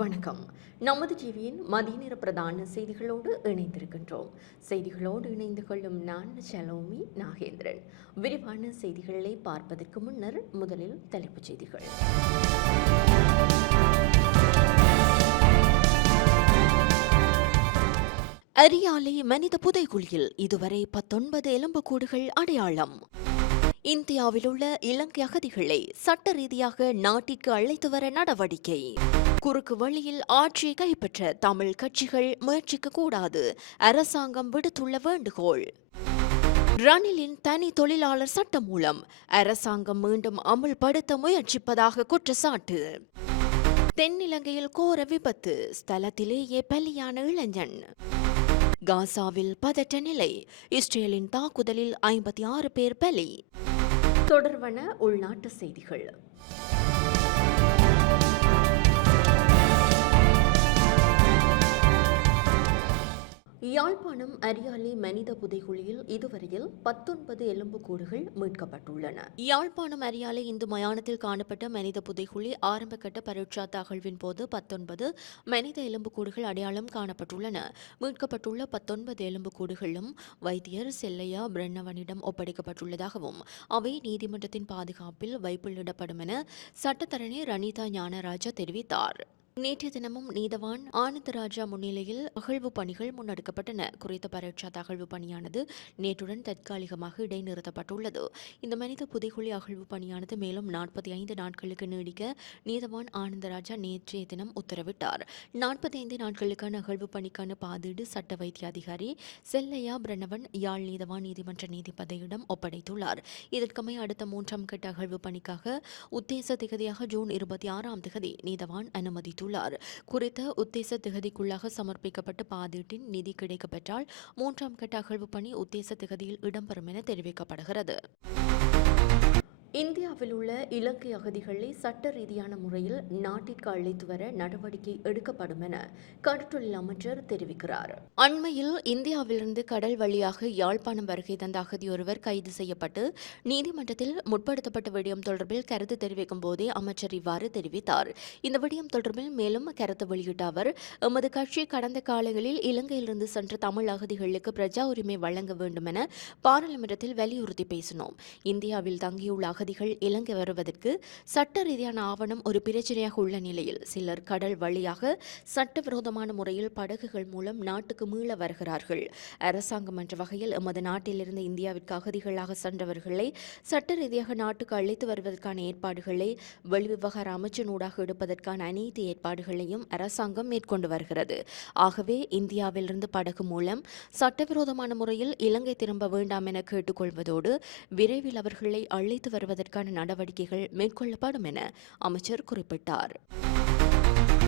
வணக்கம். நமது டிவியின் மதிய நேர பிரதான செய்திகளோடு இணைந்திருக்கின்றோம். செய்திகளோடு இணைந்து கொள்ளும் நான் செலோமி நாகேந்திரன். விரிவான செய்திகளை பார்ப்பதற்கு முன்னர் முதலில் தலைப்புச் செய்திகள். அரியாலை மனித புதைகுழியில் இதுவரை பத்தொன்பது எலும்புக்கூடுகள் அடையாளம். இந்தியாவில் உள்ள இலங்கை அகதிகளை சட்ட ரீதியாக நாட்டிற்கு அழைத்து வர நடவடிக்கை. குறுக்கு வழியில் ஆட்சியை கைப்பற்ற தமிழ் கட்சிகள் முயற்சிக்க கூடாது அரசாங்கம் விடுத்துள்ள வேண்டுகோள். ரணிலின் தனி தொழிலாளர் சட்டம் மூலம் அரசாங்கம் மீண்டும் அமுல்படுத்த முயற்சிப்பதாக குற்றச்சாட்டு. தென்னிலங்கையில் கோர விபத்து ஸ்தலத்திலேயே பலியான இளைஞன். காசாவில் பதற்ற நிலை இஸ்ரேலின் தாக்குதலில் ஐம்பத்தி ஆறு பேர் பலி. தொடர்வன உள்நாட்டு செய்திகள். யாழ்ப்பாணம் அரியாலை மனித புதைகுழியில் இதுவரையில் பத்தொன்பது எலும்புக்கூடுகள் மீட்கப்பட்டுள்ளன. யாழ்ப்பாணம் அரியாலை இந்து மயானத்தில் காணப்பட்ட மனித புதைகுழி ஆரம்பகட்ட பரீட்சா அகழ்வின் போது பத்தொன்பது மனித எலும்புக்கூடுகள் அடையாளம் காணப்பட்டுள்ளன. மீட்கப்பட்டுள்ள பத்தொன்பது எலும்புக்கூடுகளும் வைத்தியர் செல்லையா பிரண்ணவனிடம் ஒப்படைக்கப்பட்டுள்ளதாகவும் அவை நீதிமன்றத்தின் பாதுகாப்பில் வைப்பிலிடப்படும் என சட்டத்தரணி ரணிதா ஞானராஜா தெரிவித்தார். நேற்றைய தினமும் நீதவான் ஆனந்தராஜா முன்னிலையில் அகழ்வு பணிகள் முன்னெடுக்கப்பட்டன. குறித்த பரீட்சா அகழ்வு பணியானது நேற்றுடன் தற்காலிகமாக இடைநிறுத்தப்பட்டுள்ளது. இந்த மனித புதைகுழி அகழ்வு பணியானது மேலும் நாற்பத்தி ஐந்து நாட்களுக்கு நீடிக்க நீதவான் ஆனந்தராஜா நேற்றைய தினம் உத்தரவிட்டார். நாற்பத்தி ஐந்து நாட்களுக்கான அகழ்வு பணிக்கான பாதீடு சட்ட வைத்திய அதிகாரி செல்லையா பிரணவன் யாழ் நீதவான் நீதிமன்ற நீதிபதியிடம் ஒப்படைத்துள்ளார். இதற்குமே அடுத்த மூன்றாம் கட்ட அகழ்வு பணிக்காக உத்தேச திகதியாக ஜூன் இருபத்தி ஆறாம் திகதி நீதவான் அனுமதித்துள்ளார். குறித்த உத்தேச திகதிக்குள்ளாக சமர்ப்பிக்கப்பட்ட பாதீட்டின் நிதி கிடைக்கப்பெற்றால் மூன்றாம் கட்ட அகழ்வு பணி உத்தேச திகதியில் இடம்பெறும் என தெரிவிக்கப்படுகிறது. இந்தியாவில் உள்ள இலங்கை அகதிகளை சட்ட ரீதியான முறையில் நாட்டிற்கு அழைத்து வர நடவடிக்கை எடுக்கப்படும் என கடற்றொழில் அமைச்சர் தெரிவிக்கிறார். அண்மையில் இந்தியாவிலிருந்து கடல் வழியாக யாழ்ப்பாணம் வருகை தந்த அகதி ஒருவர் கைது செய்யப்பட்டு நீதிமன்றத்தில் முற்படுத்தப்பட்ட விடயம் தொடர்பில் கருத்து தெரிவிக்கும் போதே அமைச்சர் இவ்வாறு தெரிவித்தார். இந்த விடயம் தொடர்பில் மேலும் கருத்து வெளியிட்ட அவர் எமது கட்சி கடந்த காலங்களில் இலங்கையிலிருந்து சென்ற தமிழ் அகதிகளுக்கு பிரஜா உரிமை வழங்க வேண்டும் என பாராளுமன்றத்தில் வலியுறுத்தி பேசினோம். இந்தியாவில் தங்கியுள்ள அகதிகள் இலங்கை வருவதற்கு சட்ட ரீதியான ஆவணம் ஒரு பிரச்சனையாக உள்ள நிலையில் சிலர் கடல் வழியாக சட்டவிரோதமான முறையில் படகுகள் மூலம் நாட்டுக்கு மீள வருகிறார்கள். அரசாங்கம் என்ற வகையில் எமது நாட்டிலிருந்து இந்தியாவிற்கு அகதிகளாக சென்றவர்களை சட்ட ரீதியாக நாட்டுக்கு அழைத்து வருவதற்கான ஏற்பாடுகளை வெளிவிவகார அமைச்சனூடாக எடுப்பதற்கான அனைத்து ஏற்பாடுகளையும் அரசாங்கம் மேற்கொண்டு வருகிறது. ஆகவே இந்தியாவிலிருந்து படகு மூலம் சட்டவிரோதமான முறையில் இலங்கை திரும்ப வேண்டாம் என கேட்டுக்கொள்வதோடு விரைவில் அவர்களை அழைத்து செய்வதற்கான நடவடிக்கைகள் மேற்கொள்ளப்படும் என அமைச்சர் குறிப்பிட்டார்.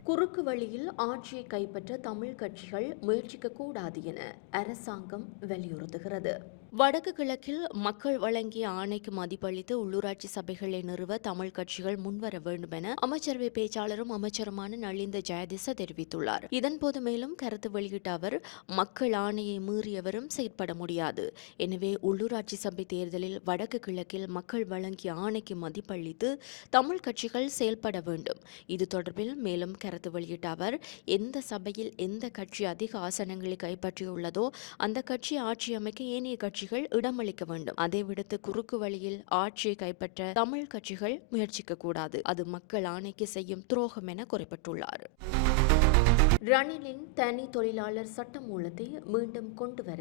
குறுக்கு வழியில் ஆட்சியை கைப்பற்ற தமிழ் கட்சிகள் முயற்சிக்க கூடாது என அரசாங்கம் வலியுறுத்துகிறது. வடக்கு கிழக்கில் மக்கள் வழங்கிய ஆணைக்கு மதிப்பளித்து உள்ளூராட்சி சபைகளை நிறுவ தமிழ் கட்சிகள் முன்வர வேண்டும் என அமைச்சரவை பேச்சாளரும் அமைச்சருமான நளிந்த ஜெயதிச தெரிவித்துள்ளார். இதன்போது மேலும் கருத்து வெளியிட்ட அவர் மக்கள் ஆணையை மீறியவரும் செயற்பட முடியாது. எனவே உள்ளூராட்சி சபை தேர்தலில் வடக்கு கிழக்கில் மக்கள் வழங்கிய ஆணைக்கு மதிப்பளித்து தமிழ் கட்சிகள் செயல்பட வேண்டும். இது தொடர்பில் மேலும் கருத்து வெளியிட்ட அவர் எந்த சபையில் எந்த கட்சி அதிக ஆசனங்களை கைப்பற்றியுள்ளதோ அந்த கட்சி ஆட்சி அமைக்க ஏனைய கட்சிகள் இடமளிக்க வேண்டும். அதை விடுத்து குறுக்கு வழியில் ஆட்சியை கைப்பற்ற தமிழ் கட்சிகள் முயற்சிக்க கூடாது அது மக்கள் ஆணைக்கு செய்யும் துரோகம் என குறிப்பிட்டுள்ளார். ரணிலின் தனி தொழிலாளர் சட்டமூலத்தை மீண்டும் கொண்டுவர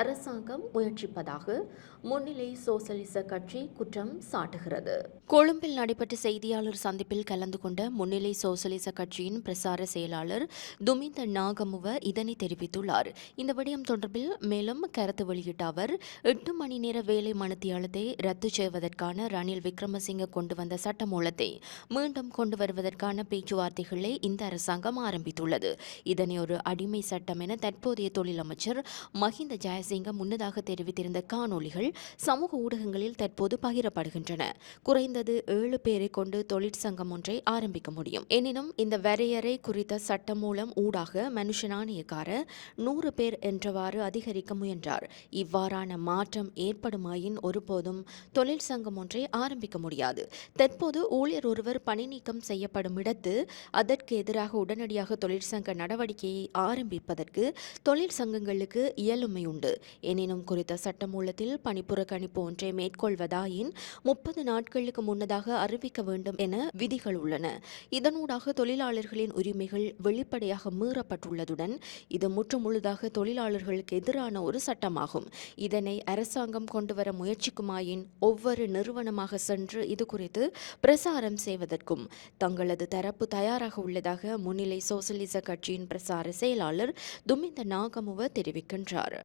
அரசாங்கம் முயற்சிப்பதாக முன்னிலை சோசலிச கட்சி குற்றம் சாட்டுகிறது. கொழும்பில் நடைபெற்ற செய்தியாளர் சந்திப்பில் கலந்து கொண்ட முன்னிலை சோசலிச கட்சியின் பிரசார செயலாளர் துமிந்த நாகமுவ இதனை தெரிவித்துள்ளார். இந்த விடயம் தொடர்பில் மேலும் கருத்து வெளியிட்ட அவர் எட்டு மணி நேர வேலை மனுத்தியாளத்தை ரத்து செய்வதற்கான ரணில் விக்ரமசிங்க கொண்டு வந்த சட்டமூலத்தை மீண்டும் கொண்டு வருவதற்கான பேச்சுவார்த்தைகளை இந்த அரசாங்கம் ஆரம்பித்துள்ளது. இதனை ஒரு அடிமை சட்டம் என தற்போதைய தொழில் அமைச்சர் மஹிந்த ஜெயசிங்க முன்னதாக தெரிவித்திருந்த காணொளிகள் சமூக ஊடகங்களில் தற்போது பகிரப்படுகின்றன. குறைந்தது ஏழு பேரை கொண்டு தொழிற்சங்கம் ஒன்றை ஆரம்பிக்க முடியும். எனினும் இந்த வரையறை குறித்த சட்டம் மூலம் ஊடாக மனுஷனானியக்கார நூறு பேர் என்றவாறு அதிகரிக்க முயன்றார். இவ்வாறான மாற்றம் ஏற்படுமாயின் ஒருபோதும் தொழிற்சங்கம் ஒன்றை ஆரம்பிக்க முடியாது. தற்போது ஊழியர் ஒருவர் பணி நீக்கம் செய்யப்படும் இடத்து அதற்கு எதிராக உடனடியாக தொழிற்சங்க நடவடிக்கையை ஆரம்பிப்பதற்கு தொழிற்சங்கங்களுக்கு இயலுமை உண்டு. எனினும் குறித்த சட்டமூலத்தில் பணிப்புறக்கணிப்பு ஒன்றை மேற்கொள்வதாயின் முப்பது நாட்களுக்கு முன்னதாக அறிவிக்க வேண்டும் என விதிகள் உள்ளன. இதனூடாக தொழிலாளர்களின் உரிமைகள் வெளிப்படையாக மீறப்பட்டுள்ளதுடன் இது முற்றுமுழுதாக தொழிலாளர்களுக்கு எதிரான ஒரு சட்டமாகும். இதனை அரசாங்கம் கொண்டுவர முயற்சிக்குமாயின் ஒவ்வொரு நிறுவனமாக சென்று இது குறித்து பிரசாரம் செய்வதற்கும் தங்களது தரப்பு தயாராக உள்ளதாக முன்னிலை சோசலிச கட்சியின் பிரசார செயலாளர் துமிந்த நாகமுவ தெரிவிக்கின்றார்.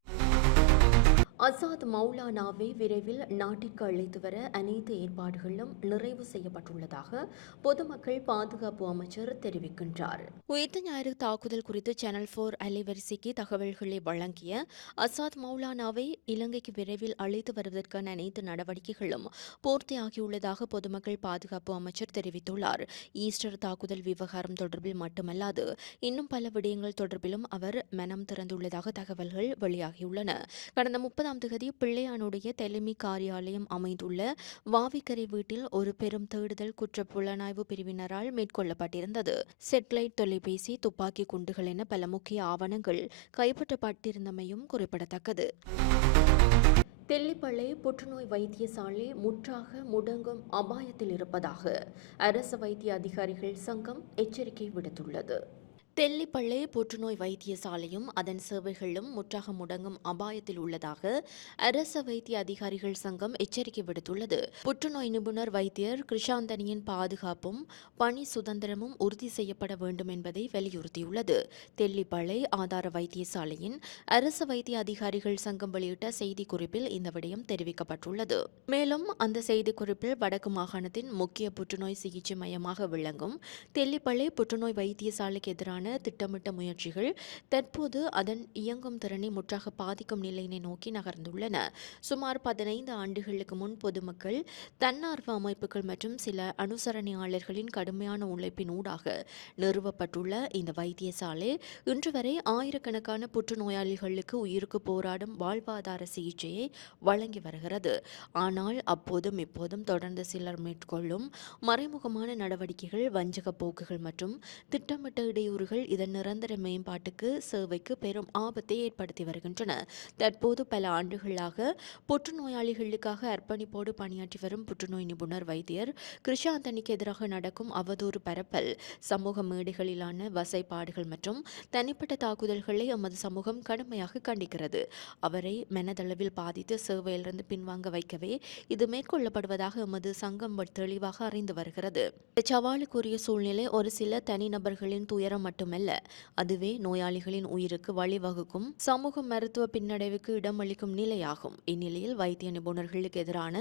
அசாத் மௌலானாவை விரைவில் நாட்டிற்கு அழைத்து வர அனைத்து ஏற்பாடுகளும் நிறைவு செய்யப்பட்டுள்ளதாக பொதுமக்கள் பாதுகாப்பு அமைச்சர் தெரிவிக்கின்றார். உயிர்த்த ஞாயிறு தாக்குதல் குறித்து சேனல் போர் அலைவரிசைக்கு தகவல்களை வழங்கிய அசாத் மௌலானாவை இலங்கைக்கு விரைவில் அழைத்து வருவதற்கான அனைத்து நடவடிக்கைகளும் பூர்த்தியாகியுள்ளதாக பொதுமக்கள் பாதுகாப்பு அமைச்சர் தெரிவித்துள்ளார். ஈஸ்டர் தாக்குதல் விவகாரம் தொடர்பில் மட்டுமல்லாது இன்னும் பல விடயங்கள் தொடர்பிலும் அவர் மனம் திறந்துள்ளதாக தகவல்கள் வெளியாகியுள்ளன. கடந்த முப்பது முப்பதாம் தேதி பிள்ளையானுடைய தலைமை காரியாலயம் அமைந்துள்ள வாவிக்கரை வீட்டில் ஒரு பெரும் தேடுதல் குற்ற புலனாய்வு பிரிவினரால் மேற்கொள்ளப்பட்டிருந்தது. செட்டலைட் தொலைபேசி துப்பாக்கி குண்டுகள் என பல முக்கிய ஆவணங்கள் கைப்பற்றப்பட்டிருந்தமையும் குறிப்பிடத்தக்கது. தெல்லிப்பள்ளை புற்றுநோய் வைத்தியசாலை முற்றாக முடங்கும் அபாயத்தில் இருப்பதாக அரசு வைத்திய அதிகாரிகள் சங்கம் எச்சரிக்கை விடுத்துள்ளது. தெல்லிப்பள்ளை புற்றுநோய் வைத்தியசாலையும் அதன் சேவைகளும் முற்றாக முடங்கும் அபாயத்தில் உள்ளதாக அரச வைத்திய அதிகாரிகள் சங்கம் எச்சரிக்கை விடுத்துள்ளது. புற்றுநோய் நிபுணர் வைத்தியர் கிருஷாந்தனியின் பாதுகாப்பும் பணி சுதந்திரமும் உறுதி செய்யப்பட வேண்டும் என்பதை வலியுறுத்தியுள்ளது. தெல்லிப்பள்ளை ஆதார வைத்தியசாலையின் அரசு வைத்திய அதிகாரிகள் சங்கம் வெளியிட்ட செய்திக்குறிப்பில் இந்த விடயம் தெரிவிக்கப்பட்டுள்ளது. மேலும் அந்த செய்திக்குறிப்பில் வடக்கு மாகாணத்தின் முக்கிய புற்றுநோய் சிகிச்சை மையமாக விளங்கும் தெல்லிப்பள்ளை புற்றுநோய் வைத்தியசாலைக்கு எதிரான திட்டமிட்ட முயற்சிகள் தற்போது அதன் இயங்கும் திறனை முற்றாக பாதிக்கும் நிலையினை நோக்கி நகர்ந்துள்ளன. சுமார் பதினைந்து ஆண்டுகளுக்கு முன் பொதுமக்கள் தன்னார்வ அமைப்புகள் மற்றும் சில அனுசரணையாளர்களின் கடுமையான உழைப்பின் ஊடாக நிறுவப்பட்டுள்ள இந்த வைத்தியசாலை இன்று வரை ஆயிரக்கணக்கான புற்றுநோயாளிகளுக்கு உயிருக்கு போராடும் வாழ்வாதார சிகிச்சையை வழங்கி வருகிறது. ஆனால் அப்போதும் இப்போதும் தொடர்ந்து சிலர் மேற்கொள்ளும் மறைமுகமான நடவடிக்கைகள் வஞ்சக போக்குகள் மற்றும் திட்டமிட்ட இடையூறுகள் இதன் நிரந்தர மேம்பாட்டுக்கு சேவைக்கு பெரும் ஆபத்தை ஏற்படுத்தி வருகின்றன தற்போது பல ஆண்டுகளாக புற்றுநோயாளிகளுக்காக அர்ப்பணிப்போடு பணியாற்றி வரும் புற்றுநோய் நிபுணர் வைத்தியர் கிருஷாந்தனிக்கு எதிராக நடக்கும் அவதூறு பரப்பல் சமூக மேடைகளிலான வசைப்பாடுகள் மற்றும் தனிப்பட்ட தாக்குதல்களை எமது சமூகம் கடுமையாக கண்டிக்கிறது. அவரை மனதளவில் பாதித்து சேவையிலிருந்து பின்வாங்க வைக்கவே இது மேற்கொள்ளப்படுவதாக எமது சங்கம் தெளிவாக அறிந்து வருகிறது. சவாலுக்குரிய சூழ்நிலை ஒரு சில தனிநபர்களின் துயரம் மட்டும் மட்டுமல்ல அதுவே நோயாளிகளின் உயிருக்கு வழிவகுக்கும் சமூக மருத்துவ பின்னடைவுக்கு இடமளிக்கும் நிலையாகும். இந்நிலையில் வைத்திய நிபுணர்களுக்கு எதிரான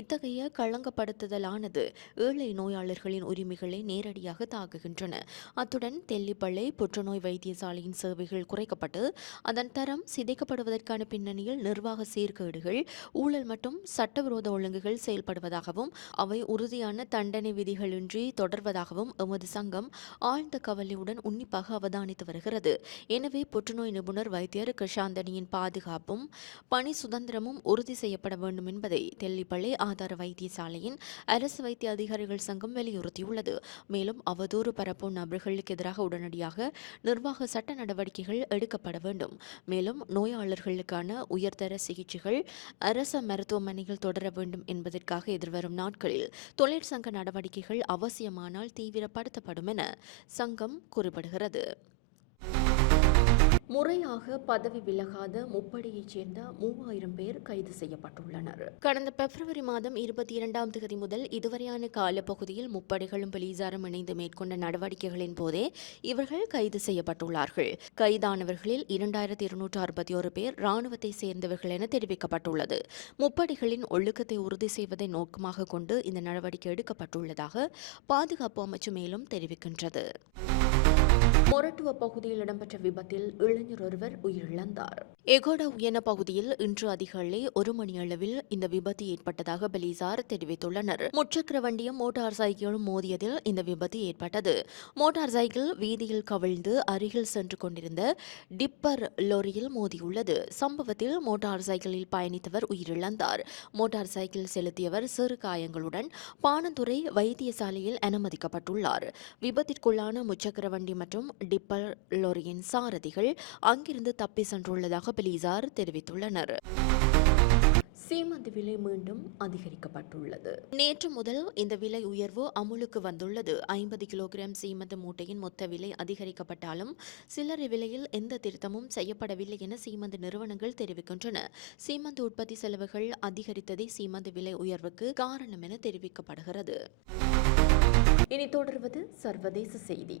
இத்தகைய களங்கப்படுத்துதலானது ஏழை நோயாளர்களின் உரிமைகளை நேரடியாக தாக்குகின்றன. அத்துடன் தெல்லிப்பள்ளை புற்றுநோய் வைத்தியசாலையின் சேவைகள் குறைக்கப்பட்டு அதன் தரம் சிதைக்கப்படுவதற்கான பின்னணியில் நிர்வாக சீர்கேடுகள் ஊழல் மற்றும் சட்டவிரோத ஒழுங்குகள் செயல்படுவதாகவும் அவை உறுதியான தண்டனை விதிகளின்றி தொடர்வதாகவும் எமது சங்கம் ஆழ்ந்த கவலையுடன் உன்னிப்பாக அவதானித்து வருகிறது. எனவே புற்றுநோய் நிபுணர் வைத்தியர் கிருஷாந்தனியின் பாதுகாப்பும் பணி சுதந்திரமும் உறுதி செய்யப்பட வேண்டும் என்பதை தெல்லிப்பள்ளி ஆதார வைத்தியசாலையின் அரசு வைத்திய அதிகாரிகள் சங்கம் வலியுறுத்தியுள்ளது. மேலும் அவதூறு பரப்பும் நபர்களுக்கு எதிராக உடனடியாக நிர்வாக சட்ட நடவடிக்கைகள் எடுக்கப்பட வேண்டும். மேலும் நோயாளர்களுக்கான உயர்தர சிகிச்சைகள் அரசு மருத்துவமனையில் தொடர வேண்டும் என்பதற்காக எதிர்வரும் நாட்களில் தொழிற்சங்க நடவடிக்கைகள் அவசியமானால் தீவிரப்படுத்தப்படும் என சங்கம் குறிப்பிடுகிறது. முறையாக பதவி விலகாத முப்படையைச் சேர்ந்த மூவாயிரம் பேர் கைது செய்யப்பட்டுள்ளனர். கடந்த பிப்ரவரி மாதம் இருபத்தி இரண்டாம் தேதி முதல் இதுவரையான காலப்பகுதியில் முப்படைகளும் போலீசாரும் இணைந்து மேற்கொண்ட நடவடிக்கைகளின் போதே இவர்கள் கைது செய்யப்பட்டுள்ளார்கள். கைதானவர்களில் இரண்டாயிரத்தி இருநூற்று அறுபத்தி ஒரு பேர் ராணுவத்தை சேர்ந்தவர்கள் என தெரிவிக்கப்பட்டுள்ளது. முப்படைகளின் ஒழுக்கத்தை உறுதி செய்வதை நோக்கமாக கொண்டு இந்த நடவடிக்கை எடுக்கப்பட்டுள்ளதாக பாதுகாப்பு அமைச்சு மேலும் தெரிவிக்கின்றது. மொரட்டுவ பகுதியில் இடம்பெற்ற விபத்தில் இளைஞர் ஒருவர் உயிரிழந்தார். எகோடா உயன பகுதியில் இன்று அதிகாலை ஒரு மணி அளவில் இந்த விபத்து ஏற்பட்டதாக போலீசார் தெரிவித்துள்ளனர். முச்சக்கர வண்டியும் மோட்டார் சைக்கிளும் மோதியதில் இந்த விபத்து ஏற்பட்டது. மோட்டார் சைக்கிள் வீதியில் கவிழ்ந்து அருகில் சென்று கொண்டிருந்த டிப்பர் லோரியில் மோதியுள்ளது. சம்பவத்தில் மோட்டார் சைக்கிளில் பயணித்தவர் உயிரிழந்தார். மோட்டார் சைக்கிள் செலுத்தியவர் சிறு காயங்களுடன் பானந்துறை வைத்தியசாலையில் அனுமதிக்கப்பட்டுள்ளார். விபத்திற்குள்ளான முச்சக்கர வண்டி மற்றும் டிப்பர் லோரியின் சாரதிகள் அங்கிருந்து தப்பி சென்றுள்ளதாக போலீசார் தெரிவித்துள்ளனர். சீமந்து விலை மீண்டும் அதிகரிக்கப்பட்டுள்ளது. நேற்று முதல் இந்த விலை உயர்வு அமுலுக்கு வந்துள்ளது. ஐம்பது கிலோகிராம் சீமந்து மூட்டையின் மொத்த விலை அதிகரிக்கப்பட்டாலும் சில்லறை விலையில் எந்த திருத்தமும் செய்யப்படவில்லை என சீமந்து நிறுவனங்கள் தெரிவிக்கின்றன. சீமந்து உற்பத்தி செலவுகள் அதிகரித்ததே சீமந்து விலை உயர்வுக்கு காரணம் என தெரிவிக்கப்படுகிறது. இனி தொடர்வது சர்வதேச செய்தி.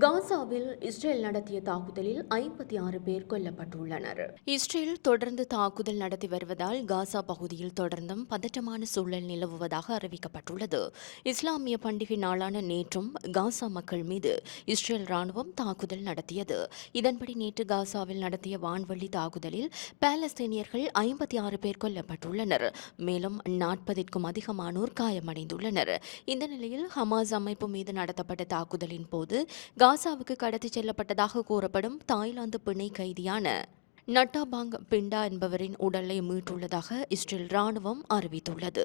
காசாவில் இஸ்ரேல் நடத்திய தாக்குதலில் ஐம்பத்தி ஆறு பேர் கொல்லப்பட்டுள்ளனர். இஸ்ரேல் தொடர்ந்து தாக்குதல் நடத்தி வருவதால் காசா பகுதியில் தொடர்ந்தும் பதற்றமான சூழல் நிலவுவதாக அறிவிக்கப்பட்டுள்ளது. இஸ்லாமிய பண்டிகை நாளான நேற்றும் காசா மக்கள் மீது இஸ்ரேல் ராணுவம் தாக்குதல் நடத்தியது. இதன்படி நேற்று காசாவில் நடத்திய வான்வழி தாக்குதலில் பாலஸ்தீனியர்கள் ஐம்பத்தி ஆறு பேர் கொல்லப்பட்டுள்ளனர். மேலும் நாற்பதிற்கும் அதிகமானோர் காயமடைந்துள்ளனர். இந்த நிலையில் ஹமாஸ் அமைப்பு மீது நடத்தப்பட்ட தாக்குதலின் போது காசாவுக்கு கடத்திச் செல்லப்பட்டதாக கூறப்படும் தாய்லாந்து பிணை கைதியான நட்டாபாங் பிண்டா என்பவரின் உடலை மீட்டுள்ளதாக இஸ்ரேல் ராணுவம் அறிவித்துள்ளது.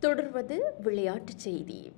தொடர்வது விளையாட்டுச் செய்தி.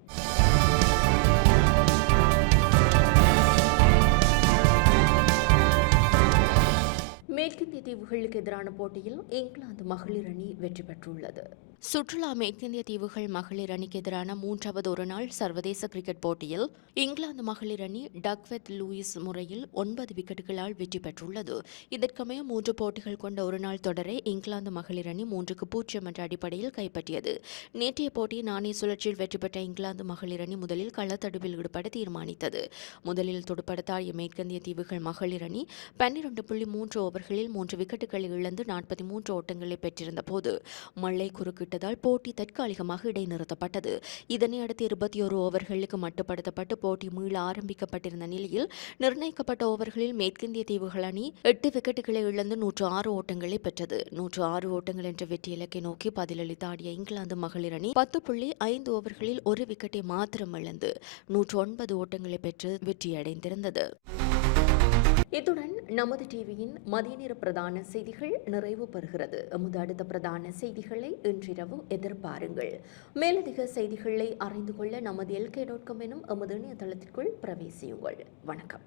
மேற்கிந்திய தீவுகளுக்கு எதிரான போட்டியில் இங்கிலாந்து மகளிர் அணி வெற்றி பெற்றுள்ளது. சுற்றுலா மேற்கிந்திய தீவுகள் மகளிர் அணிக்கு எதிரான மூன்றாவது ஒருநாள் சர்வதேச கிரிக்கெட் போட்டியில் இங்கிலாந்து மகளிர் அணி டக்வெத் லூயிஸ் முறையில் ஒன்பது விக்கெட்டுகளால் வெற்றி பெற்றுள்ளது. இதற்கமைய மூன்று போட்டிகள் கொண்ட ஒருநாள் தொடரை இங்கிலாந்து மகளிர் அணி மூன்றுக்கு பூஜ்ஜியம் என்ற அடிப்படையில் கைப்பற்றியது. நேற்றைய போட்டி நாணய சுழற்சியில் வெற்றி பெற்ற இங்கிலாந்து மகளிர் அணி முதலில் களத்தடுவில் ஈடுபட தீர்மானித்தது. முதலில் துடுப்படுத்தாடிய மேற்கிந்திய தீவுகள் மகளிர் அணி பன்னிரண்டு புள்ளி மூன்று ஓவர்களில் மூன்று விக்கெட்டுகளை இழந்து நாற்பத்தி மூன்று ஓட்டங்களை பெற்றிருந்த போது மழை விட்டதால் போட்டி தற்காலிகமாக இடைநிறுத்தப்பட்டது. இதனை அடுத்து இருபத்தி ஒரு ஓவர்களுக்கு மட்டுப்படுத்தப்பட்டு போட்டி மீள ஆரம்பிக்கப்பட்டிருந்த நிலையில் நிர்ணயிக்கப்பட்ட ஓவர்களில் மேற்கிந்திய தீவுகள் அணி எட்டு விக்கெட்டுகளை இழந்து நூற்று ஆறு ஓட்டங்களை பெற்றது. நூற்று ஆறு ஓட்டங்கள் என்ற வெற்றி இலக்கை நோக்கி பதிலளித்து ஆடிய இங்கிலாந்து மகளிர் அணி பத்து புள்ளி ஐந்து ஓவர்களில் ஒரு விக்கெட்டை மாத்திரம் இழந்து நூற்று ஒன்பது ஓட்டங்களை பெற்று வெற்றியடைந்திருந்தது. இத்துடன் நமது டிவியின் மதிய நேர பிரதான செய்திகள் நிறைவு பெறுகிறது. எமது அடுத்த பிரதான செய்திகளை இன்றிரவு எதிர்பாருங்கள். மேலதிக செய்திகளை அறிந்து கொள்ள நமது எல்கே டாட் காம் எனும் எமது இணையதளத்திற்குள் பிரவேசியுங்கள். வணக்கம்.